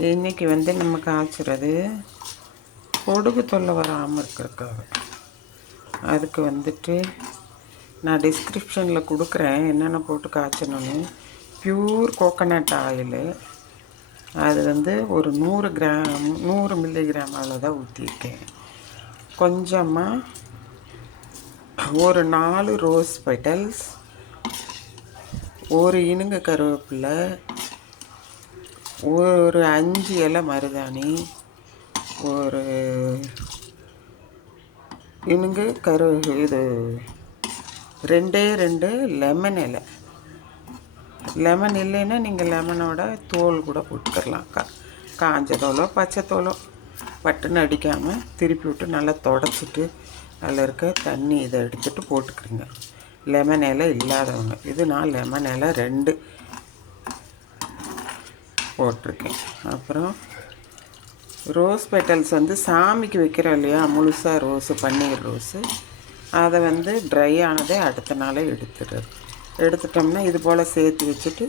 இன்றைக்கி வந்து நம்ம காய்ச்சுறது பொடுகு தொல்லை வராமல் இருக்கிறதுக்காக. அதுக்கு வந்துட்டு நான் டிஸ்கிரிப்ஷனில் கொடுக்குறேன் என்னென்ன போட்டு காய்ச்சணுன்னு. ப்யூர் கோகோனட் ஆயிலு, அது வந்து ஒரு 100 மில்லிகிராம் அவ்வளோதான் ஊற்றிருக்கேன். கொஞ்சமாக ஒரு 4 ரோஸ் பெட்டல்ஸ், ஒரு இனுங்க கருவேப்பிலை, ஒரு 5 இலை மருதாணி, ஒரு இனுங்கு இது 2 லெமன் இலை. லெமன் இல்லைன்னா நீங்கள் லெமனோட தோல் கூட போட்டுக்கலாம். காஞ்ச தோலோ பச்சை தோலோ பட்டுன்னு அடிக்காமல் திருப்பி விட்டு நல்லா தொடச்சிட்டு அதில் இருக்க தண்ணி இதை எடுத்துகிட்டு போட்டுக்கிறீங்க. லெமன் இலை இல்லாதவங்க. இது நான் லெமன் இலை 2 போட்டிருக்கேன். அப்புறம் ரோஸ் பெட்டல்ஸ் வந்து சாமிக்கு வைக்கிறோம் இல்லையா, முழுசாக ரோஸு, பன்னீர் ரோஸு, அதை வந்து ட்ரை ஆனதே அடுத்த நாளே எடுத்துட்டோம்னா இது போல் சேர்த்து வச்சுட்டு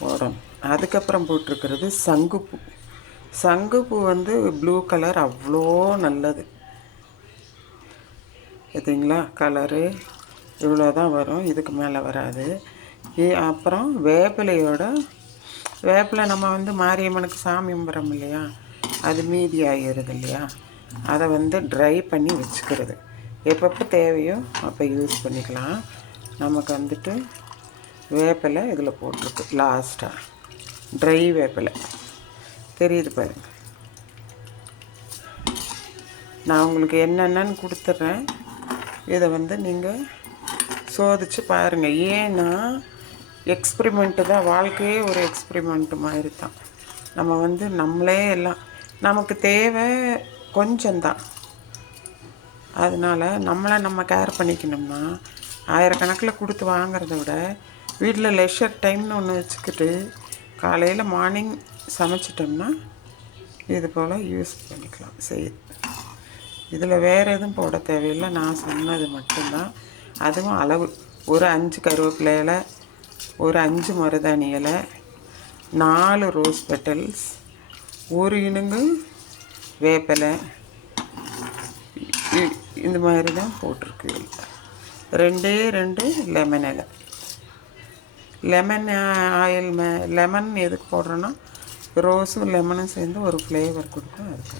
போடணும். அதுக்கப்புறம் போட்டிருக்கிறது சங்குப்பூ. சங்குப்பூ வந்து ப்ளூ கலர் அவ்வளோ நல்லது. பார்த்தீங்களா, கலரு இவ்வளோ தான் வரும், இதுக்கு மேலே வராது. அப்புறம் வேப்பிலை நம்ம வந்து மாரியம்மனுக்கு சாமி கும்பிட்றோம் இல்லையா, அது மீதி ஆகிறது இல்லையா, அதை வந்து ட்ரை பண்ணி வச்சுக்கிறது. எப்பப்போ தேவையோ அப்போ யூஸ் பண்ணிக்கலாம். நமக்கு வந்துட்டு வேப்பிலை இதில் போட்டிருக்கு லாஸ்ட்டாக, ட்ரை வேப்பிலை தெரியுது பாருங்கள். நான் உங்களுக்கு என்னென்னு கொடுத்துட்றேன். இதை வந்து நீங்கள் சோதித்து பாருங்கள். ஏன்னா எக்ஸ்பிரிமெண்ட்டு தான், வாழ்க்கையே ஒரு எக்ஸ்பிரிமெண்ட்டு மாதிரி தான். நம்ம வந்து நம்மளே எல்லாம் நமக்கு தேவை கொஞ்சம்தான். அதனால் நம்ம கேர் பண்ணிக்கணும்னா ஆயிரக்கணக்கில் கொடுத்து வாங்கிறத விட வீட்டில் லெஷர் டைம்னு ஒன்று வச்சுக்கிட்டு காலையில் மார்னிங் சமைச்சிட்டோம்னா இது போல் யூஸ் பண்ணிக்கலாம். இதில் வேறு எதுவும் போட தேவையில்லை, நான் சொன்னது மட்டும்தான். அதுவும் அளவு ஒரு 5 கருவேப்பிலை இலை, ஒரு 5 மருதாணி இலை, 4 ரோஸ் பெட்டல்ஸ், ஒரு இனுங்கு வேப்பிலை, இந்த மாதிரி தான் போட்டிருக்கு. 2 லெமன் இலை. லெமன் ஆயில் லெமன் எதுக்கு போடுறோன்னா ரோஸும் லெமனும் சேர்ந்து ஒரு ஃப்ளேவர் கொடுக்கும். அதுக்கு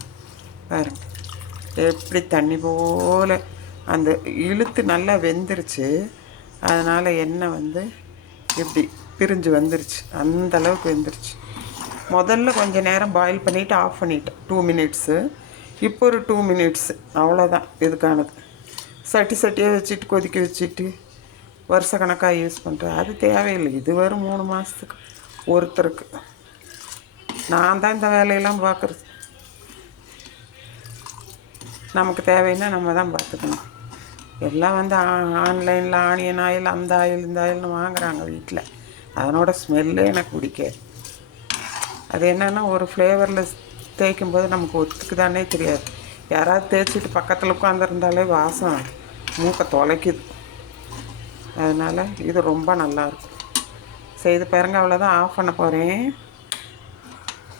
பாருங்க எப்படி தண்ணி போல் அந்த இழுத்து நல்லா வெந்துருச்சு. அதனால் எண்ணெய் வந்து இப்படி பிரிஞ்சு வந்துருச்சு, அந்தளவுக்கு வெந்துருச்சு. முதல்ல கொஞ்சம் நேரம் பாயில் பண்ணிவிட்டு ஆஃப் பண்ணிவிட்டேன், 2 மினிட்ஸு. இப்போ ஒரு 2 மினிட்ஸு, அவ்வளோதான் இதுக்கானது. சட்டியாக வச்சுட்டு கொதிக்க வச்சுட்டு வருஷ கணக்காக யூஸ் பண்ணுறேன், அது தேவையில்லை. இது வரும் 3 மாதத்துக்கு ஒருத்தருக்கு. நான் தான் இந்த வேலையெல்லாம் பார்க்குறது. நமக்கு தேவைன்னா நம்ம தான் பார்த்துக்கணும். எல்லாம் வந்து ஆன்லைனில் ஆனியன் ஆயில், அந்த ஆயில், இந்த ஆயில்னு வாங்குகிறாங்க வீட்டில். அதனோட ஸ்மெல்லே எனக்கு பிடிக்காது. அது என்னென்னா ஒரு ஃப்ளேவரில் தேய்க்கும் போது நமக்கு ஒத்துக்குதானே தெரியாது. யாராவது தேய்ச்சிட்டு பக்கத்தில் உட்காந்துருந்தாலே வாசம் மூக்கை தொலைக்குது. அதனால் இது ரொம்ப நல்லாயிருக்கும். செய்து பாருங்க. அவ்வளோதான், ஆஃப் பண்ண போகிறேன்.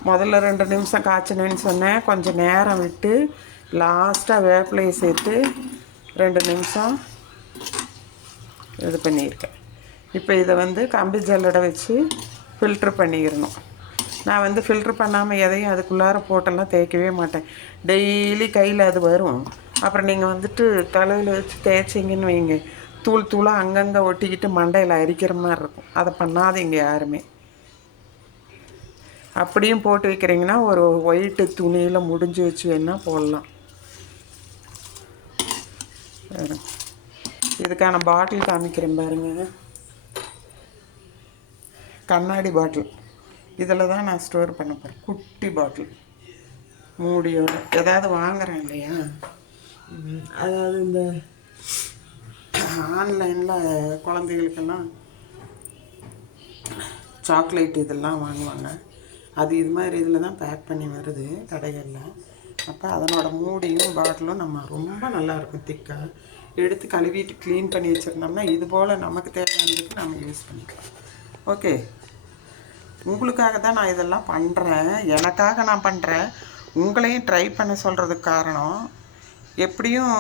முதல்ல 2 நிமிஷம் காய்ச்சணுன்னு சொன்னேன். கொஞ்சம் நேரம் விட்டு லாஸ்ட்டாக வேப்பிலையை சேர்த்து 2 நிமிஷம் இது பண்ணியிருக்கேன். இப்போ இதை வந்து கம்பி ஜல்லடை வச்சு ஃபில்ட்ரு பண்ணிக்கிறணும். நான் வந்து ஃபில்ட்ரு பண்ணாமல் எதையும் அதுக்குள்ளார போட்டெல்லாம் தேய்க்கவே மாட்டேன். டெய்லி கையில் அது வரும். அப்புறம் நீங்கள் வந்துட்டு தலையில் வச்சு தேய்ச்சிங்கன்னு வைங்க, தூளாக அங்கங்கே ஒட்டிக்கிட்டு மண்டையில் அரிக்கிற மாதிரி இருக்கும். அதை பண்ணாதீங்க யாருமே. அப்படியும் போட்டு வைக்கிறீங்கன்னா ஒரு ஒயிட்டு துணியில் முடிஞ்சு வச்சு வேணால் போடலாம். இதுக்கான பாட்டில் காமிக்கிறேன் பாருங்க. கண்ணாடி பாட்டில், இதில் தான் நான் ஸ்டோர் பண்ண போகிறேன். குட்டி பாட்டில் மூடியோட. ஏதாவது வாங்குகிறேன் இல்லையா, அதாவது இந்த ஆன்லைனில் குழந்தைகளுக்கெல்லாம் சாக்லேட் இதெல்லாம் வாங்குவாங்க. அது இது மாதிரி இதில் தான் பேக் பண்ணி வருது கடைகளில். அப்போ அதனோட மூடியும் பாட்டிலும் நம்ம ரொம்ப நல்லாயிருக்கும். திக்காக எடுத்து கழுவிட்டு க்ளீன் பண்ணி வச்சுருந்தோம்னா இது போல் நமக்கு தேவையானதுக்கு நம்ம யூஸ் பண்ணிக்கலாம். ஓகே. உங்களுக்காக தான் நான் இதெல்லாம் பண்ணுறேன், எனக்காக நான் பண்ணுறேன். உங்களையும் ட்ரை பண்ண சொல்கிறதுக்கு காரணம், எப்படியும்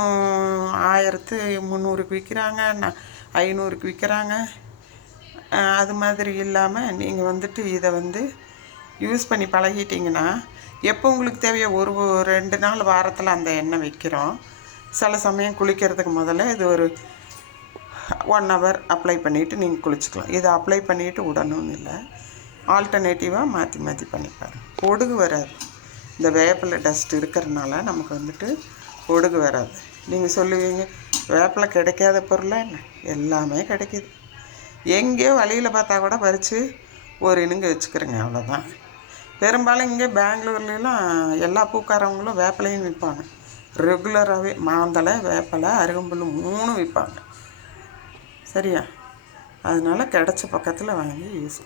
1300க்கு விற்கிறாங்க, 500க்கு விற்கிறாங்க. அது மாதிரி இல்லாமல் நீங்கள் வந்துட்டு இதை வந்து யூஸ் பண்ணி பழகிட்டிங்கன்னா, எப்போ உங்களுக்கு தேவையோ 2 நாள் வாரத்தில் அந்த எண்ணெய் வைக்கிறோம். சில சமயம் குளிக்கிறதுக்கு முதல்ல இது ஒரு 1 ஹவர் அப்ளை பண்ணிவிட்டு நீங்கள் குளிச்சுக்கலாம். இதை அப்ளை பண்ணிவிட்டு விடணும்னு இல்லை, ஆல்டர்னேட்டிவாக மாற்றி மாற்றி பண்ணிப்பாரு. பொடுகு வராது. இந்த வேப்பிலை டஸ்ட் இருக்கிறதுனால நமக்கு வந்துட்டு பொடுகு வராது. நீங்கள் சொல்லுவீங்க, வேப்பிலை கிடைக்காத பொருளாக என்ன? எல்லாமே கிடைக்கிது. எங்கேயோ வழியில் பார்த்தா கூட பறித்து ஒரு இனுங்க வச்சுக்கிறேங்க, அவ்வளோதான். பெரும்பாலும் இங்கே பெங்களூர்லாம் எல்லா பூக்காரவங்களும் வேப்பிலையும் விற்பாங்க. ரெகுலராகவே மாந்தலை, வேப்பிலை, அருகம்புல் 3 விற்பாங்க. சரியா? அதனால் கிடச்ச பக்கத்தில் வாங்கி யூஸ்